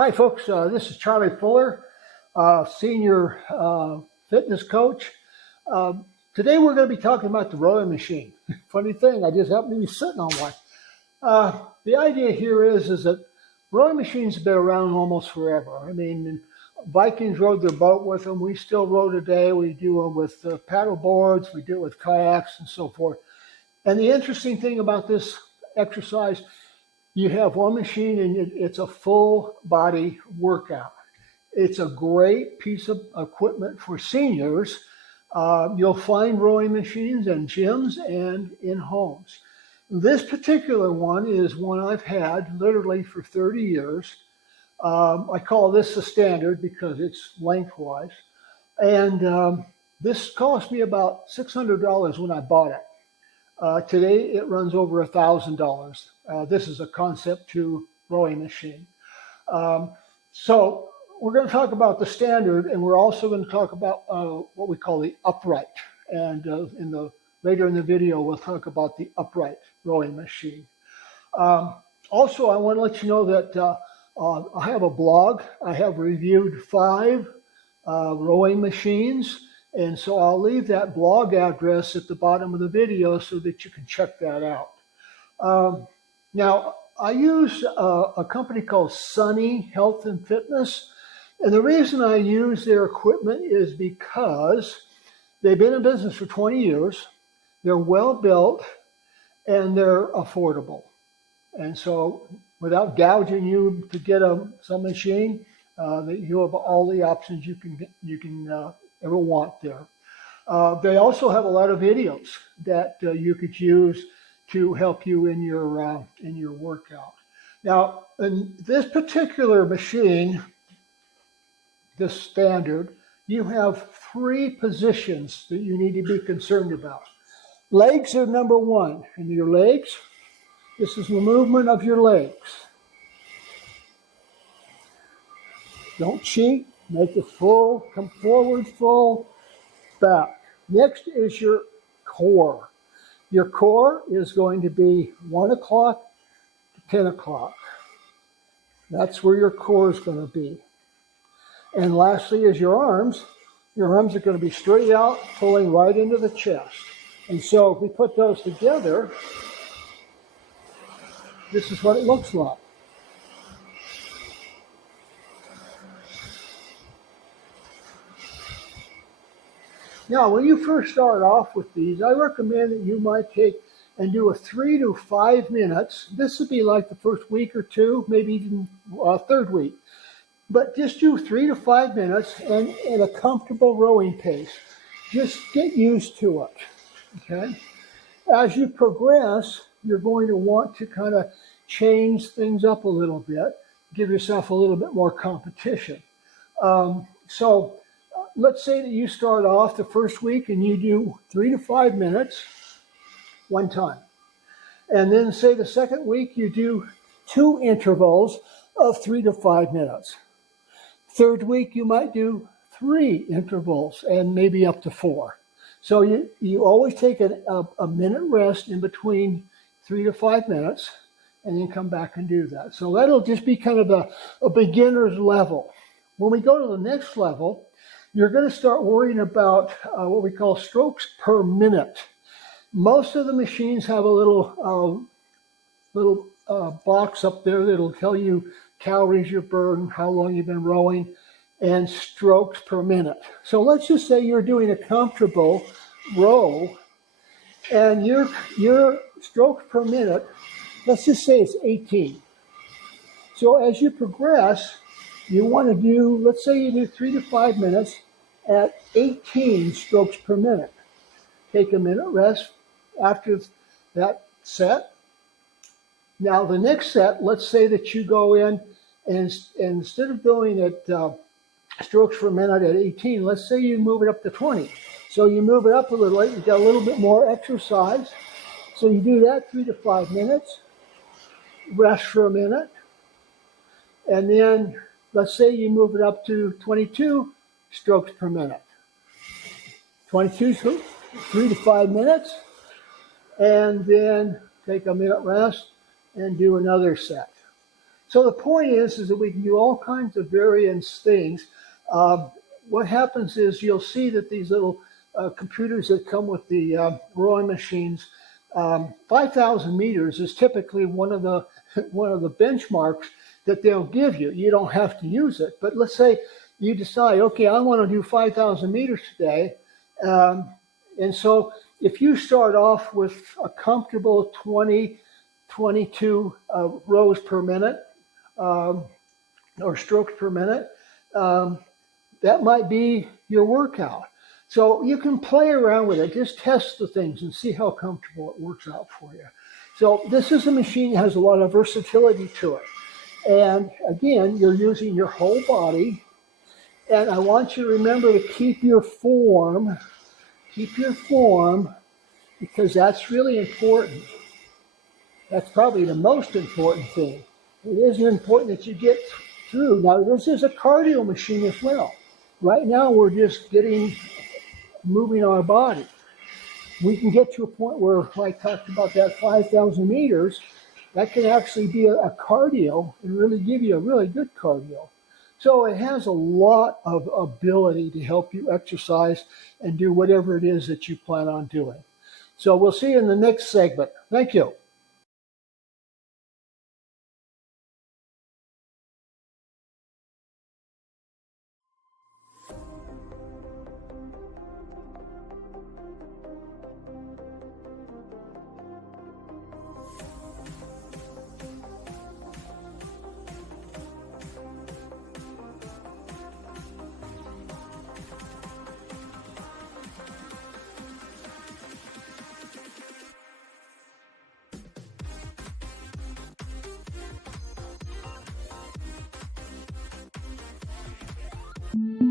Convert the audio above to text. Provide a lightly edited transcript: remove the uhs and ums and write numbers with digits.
Hi, folks. This is Charlie Fuller, Senior Fitness Coach. Today we're going to be talking about the rowing machine. Funny thing, I just happen to be sitting on one. The idea here is that rowing machines have been around almost forever. I mean, Vikings rode their boat with them. We still row today. We do it with paddle boards. We do it with kayaks and so forth. And the interesting thing about this exercise, you have one machine and it's a full body workout. It's a great piece of equipment for seniors. You'll find rowing machines in gyms and in homes. This particular one is one I've had literally for 30 years. I call this the standard because it's lengthwise. And this cost me about $600 when I bought it. Today it runs over $1,000. This is a Concept 2 rowing machine. So we're going to talk about the standard, and we're also going to talk about what we call the upright. And later in the video, we'll talk about the upright rowing machine. Also, I want to let you know that I have a blog. I have reviewed 5 rowing machines. And so I'll leave that blog address at the bottom of the video so that you can check that out. Now, I use a company called Sunny Health and Fitness. And the reason I use their equipment is because they've been in business for 20 years. They're well built and they're affordable. And so without gouging you to get some machine, you have all the options you can ever want there. They also have a lot of videos that you could use to help you in your workout. Now, in this particular machine, this standard, you have 3 positions that you need to be concerned about. Legs are number 1. And your legs, this is the movement of your legs. Don't cheat. Make it full, come forward full, back. Next is your core. Your core is going to be 1 o'clock to 10 o'clock. That's where your core is going to be. And lastly is your arms. Your arms are going to be straight out, pulling right into the chest. And so if we put those together, this is what it looks like. Now, when you first start off with these, I recommend that you might take and do a 3 to 5 minutes. This would be like the first week or 2, maybe even 3rd week. But just do 3 to 5 minutes and at a comfortable rowing pace. Just get used to it, okay? As you progress, you're going to want to kind of change things up a little bit, give yourself a little bit more competition. Let's say that you start off the first week and you do 3 to 5 minutes one time. And then say the second week you do 2 intervals of 3 to 5 minutes. 3rd week you might do 3 intervals and maybe up to 4. So you always take a minute rest in between 3 to 5 minutes and then come back and do that. So that'll just be kind of a beginner's level. When we go to the next level, you're going to start worrying about what we call strokes per minute. Most of the machines have a little box up there that'll tell you calories you burn, how long you've been rowing, and strokes per minute. So let's just say you're doing a comfortable row, and your strokes per minute, let's just say it's 18. So as you progress, you want to do, let's say you do 3 to 5 minutes at 18 strokes per minute. Take a minute rest after that set. Now the next set, let's say that you go in and instead of going at strokes per minute at 18, let's say you move it up to 20. So you move it up a little bit, you get a little bit more exercise. So you do that 3 to 5 minutes, rest for a minute, and then let's say you move it up to 22 strokes per minute. 22, 3 to 5 minutes, and then take a minute rest and do another set. So the point is that we can do all kinds of various things. What happens is you'll see that these little computers that come with the rowing machines, 5,000 meters is typically one of the benchmarks that they'll give you. You don't have to use it, but let's say you decide, okay, I want to do 5,000 meters today, and so if you start off with a comfortable 20, 22 rows per minute or strokes per minute, that might be your workout. So you can play around with it, just test the things and see how comfortable it works out for you. So this is a machine that has a lot of versatility to it. And again, you're using your whole body. And I want you to remember to keep your form, because that's really important. That's probably the most important thing. It is important that you get through. Now, this is a cardio machine as well. Right now, we're just moving our body. We can get to a point where, I talked about that 5,000 meters, that can actually be a cardio and really give you a really good cardio. So it has a lot of ability to help you exercise and do whatever it is that you plan on doing. So we'll see you in the next segment. Thank you. Thank you.